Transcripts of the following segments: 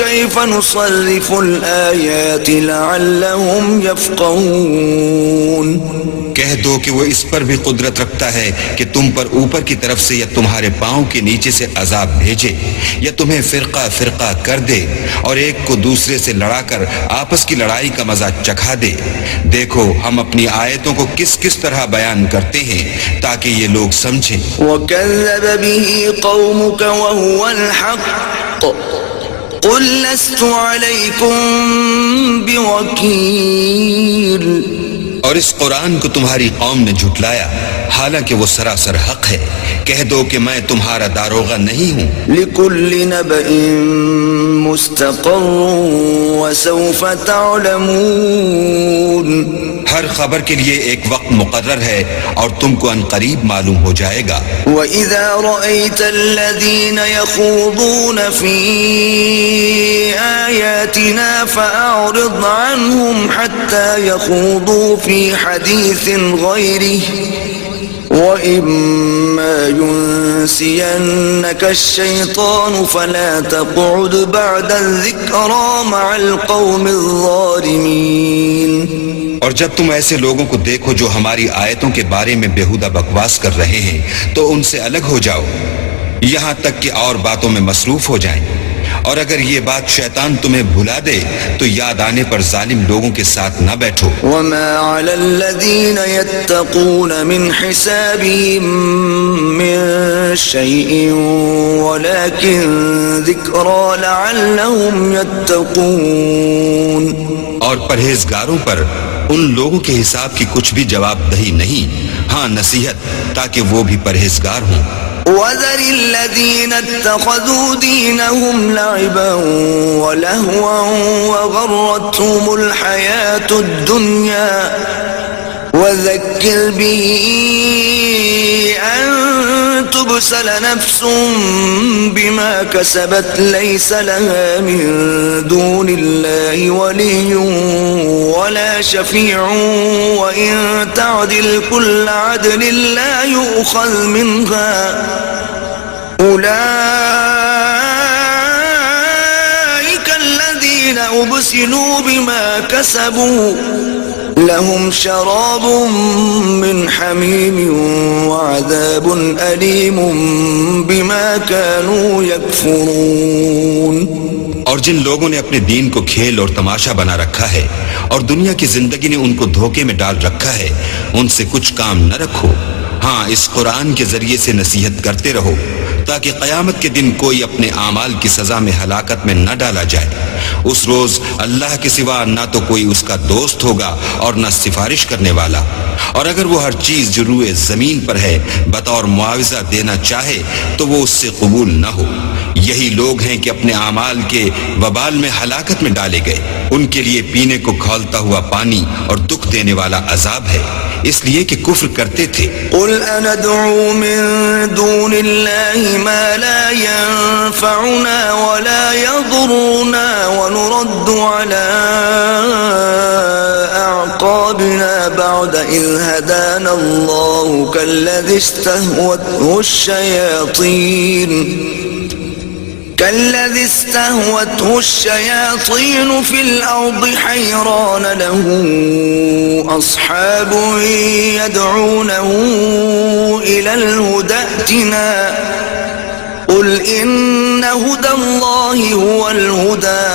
كيف نصرف الآيات لعلهم يفقهون. کہہ دو کہ وہ اس پر بھی قدرت رکھتا ہے کہ تم پر اوپر کی طرف سے یا تمہارے پاؤں کے نیچے سے عذاب بھیجے یا تمہیں فرقہ فرقہ کر دے اور ایک کو دوسرے سے لڑا کر آپس کی لڑائی کا مزہ چکھا دے. دیکھو ہم اپنی آیتوں کو کس کس طرح بیان کرتے ہیں تاکہ یہ لوگ سمجھیں. وَكَذَّبَ بِهِ قَوْمُكَ وَهُوَ الْحَقُّ قُلْ لَسْتُ عَلَيْكُمْ بِوَكِيلٍ. اور اس قرآن کو تمہاری قوم نے جھٹلایا حالانکہ وہ سراسر حق ہے. کہہ دو کہ میں تمہارا داروغہ نہیں ہوں. لِكُلِّ نَبَإٍ مُسْتَقَرٌّ وَسَوْفَ تَعْلَمُونَ. ہر خبر کے لیے ایک وقت مقرر ہے اور تم کو ان قریب معلوم ہو جائے گا. وَإِذَا رَأَيْتَ الَّذِينَ يَخُوضُونَ فِي آيَاتِنَا فَأَعْرِضْ عَنْهُمْ حَتَّى يَخُوضُوا فِي حَدِيثٍ غَيْرِهِ وَإِمَّا يُنْسِيَنَّكَ الشَّيْطَانُ فَلَا تَقْعُدْ بَعْدَ الذِّكْرَى مَعَ الْقَوْمِ الظَّالِمِينَ. اور جب تم ایسے لوگوں کو دیکھو جو ہماری آیتوں کے بارے میں بیہودہ بکواس کر رہے ہیں تو ان سے الگ ہو جاؤ یہاں تک کہ اور باتوں میں مصروف ہو جائیں. اور اگر یہ بات شیطان تمہیں بھلا دے تو یاد آنے پر ظالم لوگوں کے ساتھ نہ بیٹھو. وَمَا عَلَى الَّذِينَ يَتَّقُونَ مِنْ حِسَابِهِمْ مِنْ شَيْءٍ وَلَكِنْ ذِكْرَى لَعَلَّهُمْ يَتَّقُونَ. اور پرہیزگاروں پر ان لوگوں کے حساب کی کچھ بھی جواب دہی نہیں، ہاں نصیحت تاکہ وہ بھی پرہیزگار ہوں. وَذَرِ الَّذِينَ اتَّخَذُوا دِينَهُمْ لَعِبًا وَلَهْوًا وَغَرَّتْهُمُ الْحَيَاةُ الدُّنْيَا وَذَكِّرْ بِهِ أَن تُبْسَلَ نَفْسٌ بِمَا كَسَبَتْ لَيْسَ لَهَا مِن دُونِ اللَّهِ وَلِيٌّ وَلَا شَفِيعٌ وَإِن تَعْدِلْ كُلَّ عَدْلٍ لَّا يُؤْخَذْ مِنْهَا أُولَئِكَ الَّذِينَ أُبْسِلُوا بِمَا كَسَبُوا لَهُمْ شَرَابٌ مِّنْ حَمِيمٍ وَعَذَابٌ أَلِيمٌ بِمَا كَانُوا يَكْفُرُونَ. اور جن لوگوں نے اپنے دین کو کھیل اور تماشا بنا رکھا ہے اور دنیا کی زندگی نے ان کو دھوکے میں ڈال رکھا ہے ان سے کچھ کام نہ رکھو. ہاں اس قرآن کے ذریعے سے نصیحت کرتے رہو تاکہ قیامت کے دن کوئی اپنے اعمال کی سزا میں ہلاکت میں نہ ڈالا جائے. اس روز اللہ کے سوا نہ تو کوئی اس کا دوست ہوگا اور نہ سفارش کرنے والا. اور اگر وہ ہر چیز جو روئے زمین پر ہے بطور معاوضہ دینا چاہے تو وہ اس سے قبول نہ ہو. یہی لوگ ہیں کہ اپنے اعمال کے وبال میں ہلاکت میں ڈالے گئے. ان کے لیے پینے کو کھولتا ہوا پانی اور دکھ دینے والا عذاب ہے اس لیے کہ کفر کرتے تھے. قل أندعو من دون الله ما لا ينفعنا ولا يضرنا ونرد على أعقابنا بعد إذ هدانا الله كالذي استهوته الشياطين في الأرض حيران له أصحاب يدعونه إلى الهدى ائتنا قل إن هدى الله هو الهدى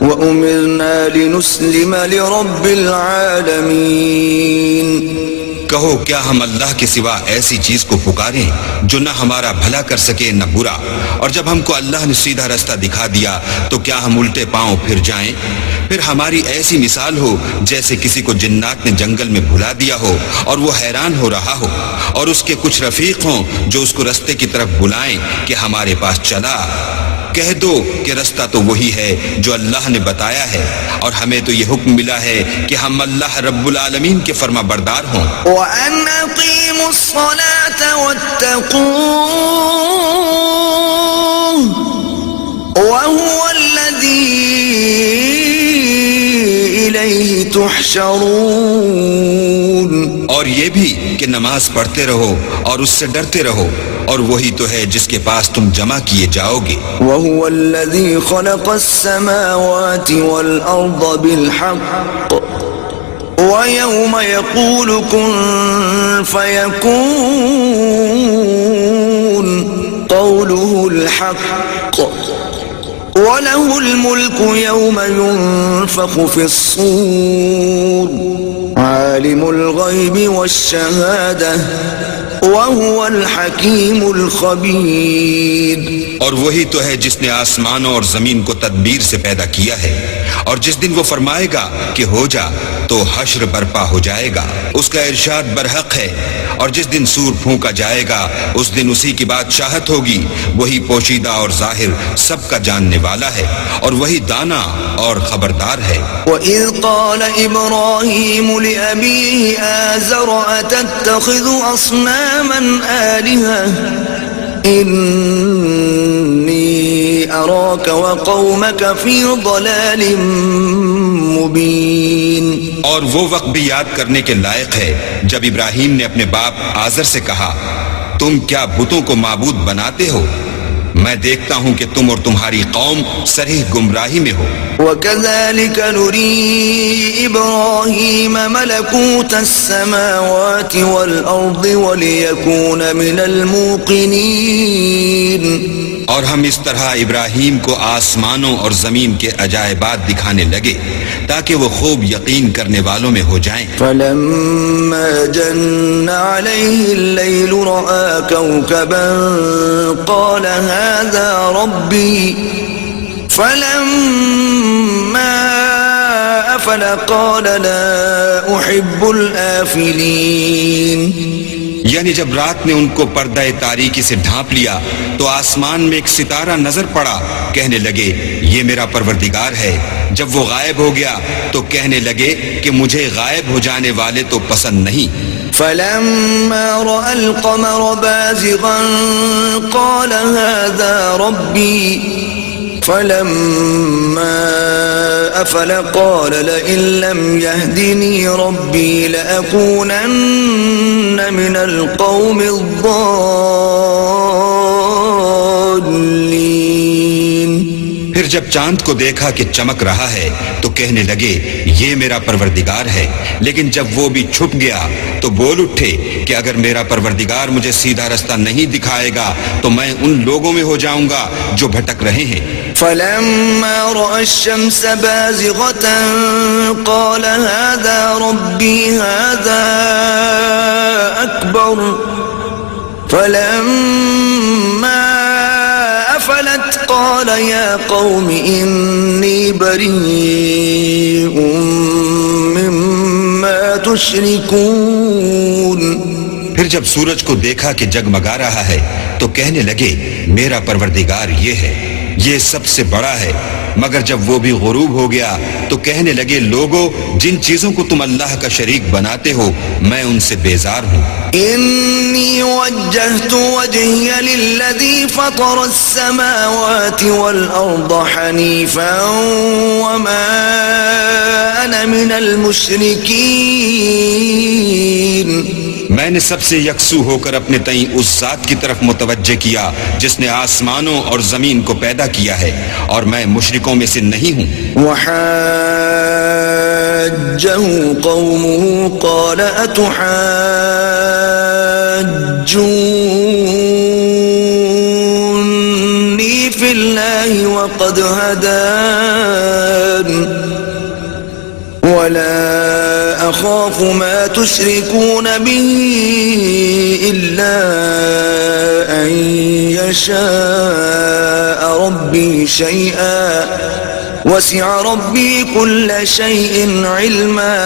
وأمرنا لنسلم لرب العالمين. کہو کیا ہم اللہ کے سوا ایسی چیز کو پکاریں جو نہ ہمارا بھلا کر سکے نہ برا، اور جب ہم کو اللہ نے سیدھا رستہ دکھا دیا تو کیا ہم الٹے پاؤں پھر جائیں؟ پھر ہماری ایسی مثال ہو جیسے کسی کو جنات نے جنگل میں بھلا دیا ہو اور وہ حیران ہو رہا ہو اور اس کے کچھ رفیق ہوں جو اس کو رستے کی طرف بلائیں کہ ہمارے پاس چلا. کہہ دو کہ رستہ تو وہی ہے جو اللہ نے بتایا ہے اور ہمیں تو یہ حکم ملا ہے کہ ہم اللہ رب العالمین کے فرما بردار ہوں. وَأَنْ أَقِيمُوا الصَّلَاةَ وَاتَّقُوهُ وَهُوَ الَّذِي إِلَيْهِ تُحْشَرُونَ. اور یہ بھی کہ نماز پڑھتے رہو اور اس سے ڈرتے رہو، اور وہی تو ہے جس کے پاس تم جمع کیے جاؤ گے۔ وَهُوَ الَّذِي خَلَقَ السَّمَاوَاتِ وَالْأَرْضَ بِالْحَقِّ وَيَوْمَ يَقُولُ كُن فَيَكُونُ قَوْلُهُ الْحَقُّ وَلَهُ الْمُلْكُ يَوْمَ يُنفَخُ فِي الصُّورِ عَالِمُ الْغَيْبِ وَالشَّهَادَةِ وَهُوَ الْحَكِيمُ الْخَبِيرُ۔ اور وہی تو ہے جس نے آسمانوں اور زمین کو تدبیر سے پیدا کیا ہے، اور جس دن وہ فرمائے گا کہ ہو جا تو حشر برپا ہو جائے گا، اس کا ارشاد برحق ہے، اور جس دن سور پھونکا جائے گا اس دن اسی کی بادشاہت ہوگی، وہی پوشیدہ اور ظاہر سب کا جاننے والا ہے، اور وہی دانا اور خبردار ہے۔ وَإِذْ قَالَ إِبْرَاهِيمُ لِأَبِيهِ آزَرَ أَتَتَّخِذُ أَصْنَامًا آلِهَةً إِنِّي أَرَاكَ وَقَوْمَكَ فِي ضَلَالٍ مُبِينٍ۔ اور وہ وقت بھی یاد کرنے کے لائق ہے جب ابراہیم نے اپنے باپ آزر سے کہا، تم کیا بتوں کو معبود بناتے ہو؟ میں دیکھتا ہوں کہ تم اور تمہاری قوم صریح گمراہی میں ہو۔ وَكَذَلِكَ نُرِي إِبْرَاهِيمَ مَلَكُوتَ السَّمَاوَاتِ وَالْأَرْضِ وَلِيَكُونَ مِنَ الْمُوقِنِينَ۔ اور ہم اس طرح ابراہیم کو آسمانوں اور زمین کے عجائبات دکھانے لگے تاکہ وہ خوب یقین کرنے والوں میں ہو جائیں۔ فَلَمَّا جَنَّ عَلَيْهِ اللَّيْلُ رَأَى كَوْكَبًا قَالَ هَذَا رَبِّي فَلَمَّا أَفَلَ قَالَ لَا أُحِبُّ الْآفِلِينَ۔ یعنی جب رات نے ان کو پردہ تاریکی سے ڈھانپ لیا تو آسمان میں ایک ستارہ نظر پڑا، کہنے لگے یہ میرا پروردگار ہے۔ جب وہ غائب ہو گیا تو کہنے لگے کہ مجھے غائب ہو جانے والے تو پسند نہیں۔ فَلَمَّا رَأَى الْقَمَرَ بَازِغًا قَالَ هَذَا رَبِّي فَلَمَّا أَفَلَ قَالَ لَئِن لَّمْ يَهْدِنِي رَبِّي لَأَكُونَنَّ مِنَ الْقَوْمِ الضَّالِّينَ۔ پھر جب چاند کو دیکھا کہ چمک رہا ہے تو کہنے لگے یہ میرا پروردگار ہے، لیکن جب وہ بھی چھپ گیا تو بول اٹھے کہ اگر میرا پروردگار مجھے سیدھا رستہ نہیں دکھائے گا تو میں ان لوگوں میں ہو جاؤں گا جو بھٹک رہے ہیں۔ فَلَمَّا رَأَى الشَّمْسَ بَازِغَةً قَالَ هَذَا رَبِّي هَذَا أَكْبَرُ فَلَمَّا أَفَلَتْ قَالَ يَا قَوْمِ إِنِّي بَرِيءٌ مِّمَّا تُشْرِكُونَ۔ پھر جب سورج کو دیکھا کہ جگمگا رہا ہے تو کہنے لگے میرا پروردگار یہ ہے، یہ سب سے بڑا ہے، مگر جب وہ بھی غروب ہو گیا تو کہنے لگے لوگو جن چیزوں کو تم اللہ کا شریک بناتے ہو میں ان سے بیزار ہوں۔ إِنِّي وَجَّهْتُ وَجْهِيَ لِلَّذِي فَطَرَ السَّمَاوَاتِ وَالْأَرْضَ حَنِيفًا وَمَا أَنَا مِنَ الْمُشْرِكِينَ۔ میں نے سب سے یکسو ہو کر اپنے تئیں اس ذات کی طرف متوجہ کیا جس نے آسمانوں اور زمین کو پیدا کیا ہے، اور میں مشرکوں میں سے نہیں ہوں۔ وَحَاجَّهُ قَوْمُهُ قَالَ أَتُحَاجُّونِّي فِي اللَّهِ وَقَدْ هَدَانِ وَلَا أَخَافُ مَا تُشْرِكُونَ بِهِ إِلَّا أَن يَشَاءَ رَبِّي شَيْئًا وَسِعَ رَبِّي كُلَّ شَيْءٍ عِلْمًا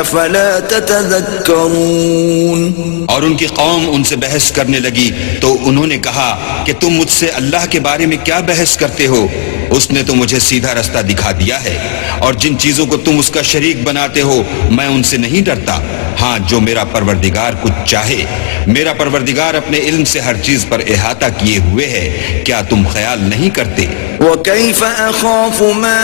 أَفَلَا تَتَذَكَّرُونَ۔ اور ان کی قوم ان سے بحث کرنے لگی تو انہوں نے کہا کہ تم مجھ سے اللہ کے بارے میں کیا بحث کرتے ہو؟ اس نے تو مجھے سیدھا رستہ دکھا دیا ہے، اور جن چیزوں کو تم اس کا شریک بناتے ہو میں ان سے نہیں ڈرتا۔ ہاں جو میرا پروردگار کچھ چاہے، میرا پروردگار اپنے علم سے ہر چیز پر احاطہ کیے ہوئے ہے، کیا تم خیال نہیں کرتے؟ وَكَيْفَ أَخَافُ مَا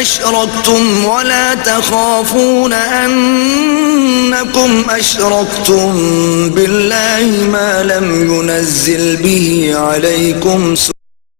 أَشْرَكْتُمْ وَلَا تَخَافُونَ أَنَّكُمْ أَشْرَكْتُمْ بِاللَّهِ مَا لَمْ يُنَزِّلْ بِهِ عَلَيْكُمْ